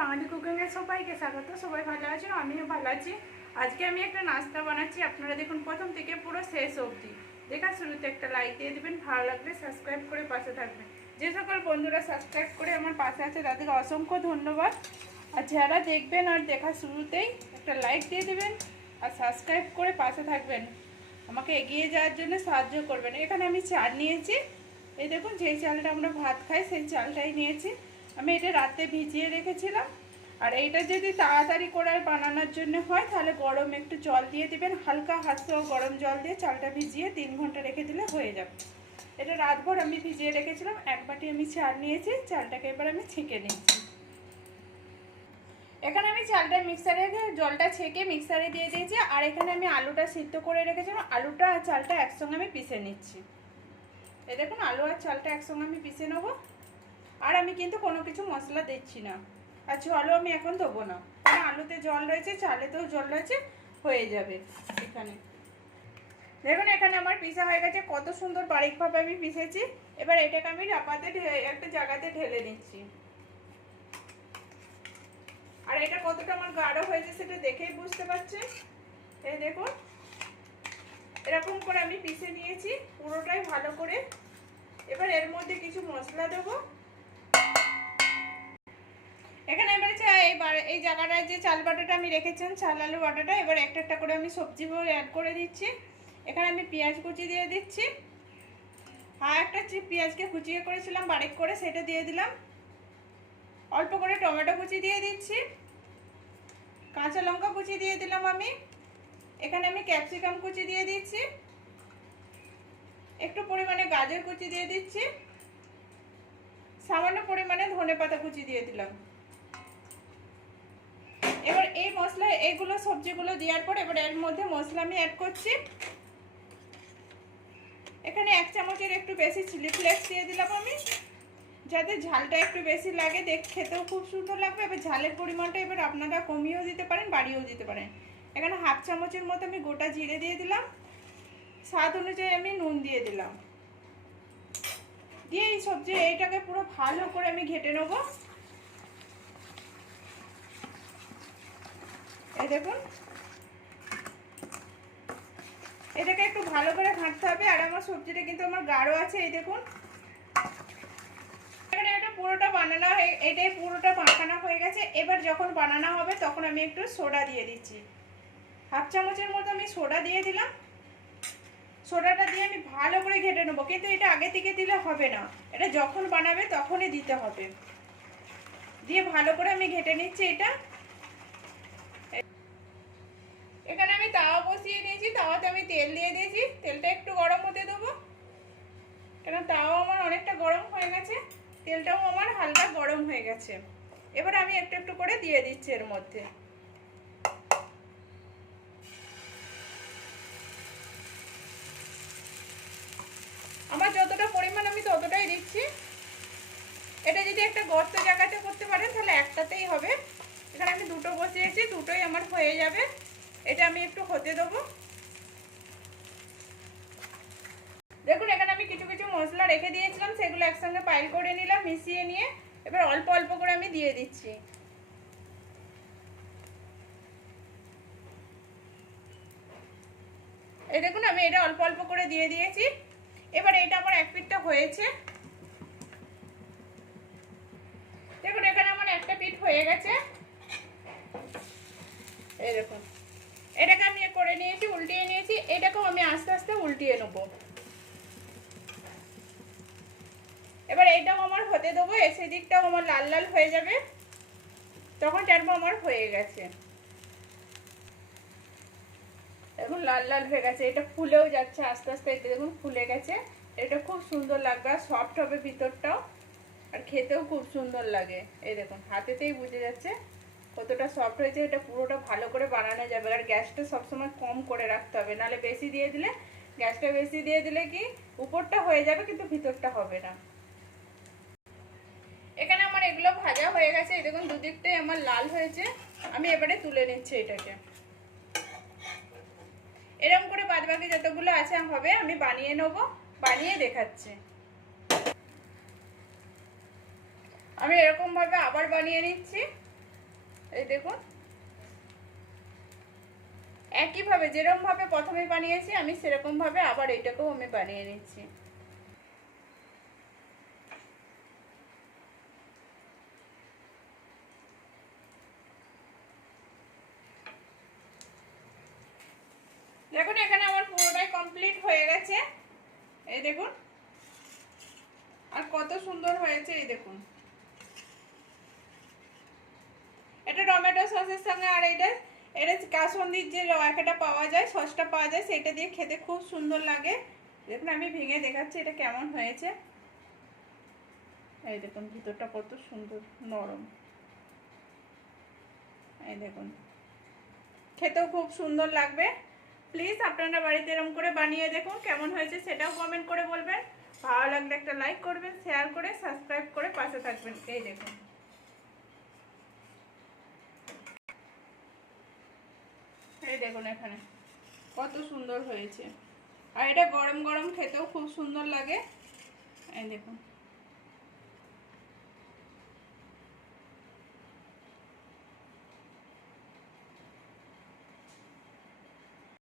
বাঙালি কুকিংয়ে সবাইকে স্বাগত, সবাই ভালো আছেন আমিও ভালো আছি। আজকে আমি একটা নাস্তা বানাচ্ছি, আপনারা দেখুন প্রথম থেকে পুরো শেষ অবধি। দেখা শুরুতে একটা লাইক দিয়ে দেবেন, ভালো লাগলে সাবস্ক্রাইব করে পাশে থাকবেন। যে সকল বন্ধুরা সাবস্ক্রাইব করে আমার পাশে আছে, তাদেরকে অসংখ্য ধন্যবাদ। আর যারা দেখবেন আর দেখা শুরুতেই, একটা লাইক দিয়ে দেবেন আর সাবস্ক্রাইব করে পাশে থাকবেন। আমাকে এগিয়ে যাওয়ার জন্য সাহায্য করবেন। এখানে আমি চাল নিয়েছি। এই দেখুন, যেই চালটা আমরা ভাত খাই, সেই চালটাই নিয়েছি। আমি এটা রাতে ভিজিয়ে রেখেছিলাম। আর এইটা যদি তাড়াতাড়ি করে বানানোর জন্য হয়, তাহলে গরম একটু জল দিয়ে দিবেন। হালকা হাতে গরম জল দিয়ে চালটা ভিজিয়ে তিন ঘণ্টা রেখে দিলে হয়ে যাবে। এটা রাতভর আমি ভিজিয়ে রেখেছিলাম। এক বাটি আমি চাল নিয়েছি। চালটাকে এবার আমি ছেঁকে নিচ্ছি। এখানে আমি চালটা মিক্সারে জলটা ছেঁকে মিক্সারে দিয়ে দিয়েছি। আর এখানে আমি আলুটা সিদ্ধ করে রেখেছিলাম। আলুটা আর চালটা একসঙ্গে আমি পিষে নিচ্ছি। এই দেখুন, আলু আর চালটা একসঙ্গে আমি পিষে নেব। আর আমি কিন্তু কোনো কিছু মশলা দিচ্ছি না। আর জলও আমি এখন দেবো না। কারণ আলুতে জল রয়েছে, চালেতেও জল রয়েছে, হয়ে যাবে এখানে। দেখুন, এখানে আমার পিসা হয়ে গেছে। কত সুন্দর বারিকভাবে আমি পিসেছি এবার এটাকে আমি রাপাতে একটা জায়গাতে ঢেলে নিচ্ছি। আর এটা কতটা আমার গাঢ় হয়েছে সেটা দেখেই বুঝতে পারছেন? এই দেখুন, এরকম করে আমি পিষে নিয়েছি, পুরোটাই ভালো করে। এবার এর মধ্যে কিছু মশলা দেবো। এখানে এবার এই এই জায়গাটায় যে চাল বাটাটা আমি রেখেছেন চাল আলু বাটাটা, এবার একটা একটা করে আমি সবজি অ্যাড করে দিচ্ছি। এখানে আমি পেঁয়াজ কুচি দিয়ে দিচ্ছি। আর একটা পেঁয়াজকে কুচিয়ে করেছিলাম, বারেক করে সেটা দিয়ে দিলাম। অল্প করে টমেটো কুচি দিয়ে দিচ্ছি। কাঁচা লঙ্কা কুচি দিয়ে দিলাম আমি। এখানে আমি ক্যাপসিকাম কুচি দিয়ে দিচ্ছি। একটু পরিমাণে গাজর কুচি দিয়ে দিচ্ছি। সামান্য পরিমাণে ধনে পাতা কুচি দিয়ে দিলাম। এবার এই মশলা এইগুলো সবজিগুলো দেওয়ার পর এবার এর মধ্যে মশলা আমি অ্যাড করছি। এখানে এক চামচের একটু বেশি চিলি ফ্লেক্স দিয়ে দিলাম আমি। যাতে ঝালটা একটু বেশি লাগে, দেখ, খেতেও খুব সুন্দর লাগবে। এবার ঝালের পরিমাণটা এবার আপনারা কমিয়েও দিতে পারেন, বাড়িয়েও দিতে পারেন। এখানে হাফ চামচের মতো আমি গোটা জিরে দিয়ে দিলাম। স্বাদ অনুযায়ী আমি নুন দিয়ে দিলাম। দিয়ে এই সবজি, এইটাকে পুরো ভালো করে আমি ঘেটে নেব। এই দেখুন। এটাকে একটু ভালো করে ঘাঁটতে হবে, আর আমার সবজিটা কিন্তু আমার গাঢ় আছে, এই দেখুন। এখানে এটা পুরোটা বানানো হয়ে, এটাই পুরোটা মাখানো হয়ে গেছে। এবার যখন বানানো হবে, তখন আমি একটু সোডা দিয়ে দিচ্ছি। হাফ চামচের মতো আমি সোডা দিয়ে দিলাম। সোডাটা দিয়ে আমি ভালো করে ঘেটে নেব, কিন্তু এটা আগে থেকে দিলে হবে না। এটা যখন বানাবে, তখনই দিতে হবে। দিয়ে ভালো করে আমি ঘেটে নিচ্ছি এটা এখানে আমি তাওয়া বসিয়ে নিয়েছি তাওয়াতে আমি তেল দিয়ে দিয়েছি। তেলটা একটু গরম হতে দেবো। কেন তাও আমার অনেকটা গরম হয়ে গেছে। তেলটাও আমার হালকা গরম হয়ে গেছে। এবার আমি একটু একটু করে দিয়ে দিচ্ছি এর মধ্যে। আমার যতটা পরিমাণ আমি ততটাই দিচ্ছি। এটা যদি একটা গর্ত জায়গাতে করতে পারেন, তাহলে একটাতেই হবে। এখানে আমি দুটো বসিয়েছি, দুটোই আমার হয়ে যাবে। হতে দেবো। দেখুন, এখানে আমি কিছু কিছু মশলা রেখে দিয়েছিলাম, সেগুলো একসঙ্গে পাইল করে নিলাম, মিশিয়ে নিয়ে। এবার অল্প অল্প করে আমি দিয়ে দিচ্ছি। এই দেখুন, আমি এটা অল্প অল্প করে দিয়ে দিয়েছি। এবার এটা আমার এক পিঠটা হয়েছে। দেখুন, এখানে আমার একটা পিঠ হয়ে গেছে। দেখুন। এটাকে আমি করে নিয়েছি, উল্টিয়ে নিয়েছি, এটাকেও আমি আস্তে আস্তে উল্টিয়ে নেব। এবার এটাও আমার হতে দেবো এসে দিকটাও আমার লাল লাল হয়ে যাবে। তখন জানব আমার হয়ে গেছে। দেখুন, লাল লাল হয়ে গেছে, এটা ফুলেও যাচ্ছে আস্তে আস্তে এটা দেখুন, ফুলে গেছে। এটা খুব সুন্দর লাগবে, আর সফট হবে ভিতরটাও, আর খেতেও খুব সুন্দর লাগে। এই দেখুন, হাতেতেই বুঝে যাচ্ছে। কতটা সফট হয়েছে, এটা পুরোটা ভালো করে বানানো যাবে। আর গ্যাসটা সবসময় কম করে রাখতে হবে। নাহলে বেশি দিয়ে দিলে, গ্যাসটা বেশি দিয়ে দিলে কি উপরটা হয়ে যাবে, কিন্তু ভিতরটা হবে না। এখানে আমার এগুলো ভাজা হয়ে গেছে। এই দেখুন, দুদিকটাই আমার লাল হয়েছে। আমি এবারে তুলে নিচ্ছি এটাকে। এরকম করে বাদ বাকি যতগুলো আছে, হবে, আমি বানিয়ে নেব। বানিয়ে দেখাচ্ছি। আমি এরকমভাবে আবার বানিয়ে নিচ্ছি। এই দেখুন। একইভাবে যেরকম ভাবে প্রথমে বানিয়েছি, আমি সেরকম ভাবে আবার এটাকেও আমি বানিয়ে নিচ্ছি। দেখুন, এখানে আমার পুরোটাই কমপ্লিট হয়ে গেছে। এই দেখুন। আর কত সুন্দর হয়েছে, এই দেখুন এটা টমেটো সসের সঙ্গে আর এটা এটা কাসন্দির যে রয়াকাটা পাওয়া যায়, সসটা পাওয়া যায়, সেটা দিয়ে খেতে খুব সুন্দর লাগে। দেখুন, আমি ভেঙে দেখাচ্ছি এটা কেমন হয়েছে। এই দেখুন, ভিতরটা কত সুন্দর নরম। এই দেখুন, খেতেও খুব সুন্দর লাগবে। প্লিজ, আপনারা বাড়িতে এরকম করে বানিয়ে দেখুন, কেমন হয়েছে সেটাও কমেন্ট করে বলবেন। ভালো লাগলে একটা লাইক করবেন শেয়ার করে সাবস্ক্রাইব করে পাশে থাকবেন। এই দেখুন। এই দেখুন এখানে। কত সুন্দর হয়েছে। আর এটা গরম গরম খেতেও খুব সুন্দর লাগে। এই দেখুন।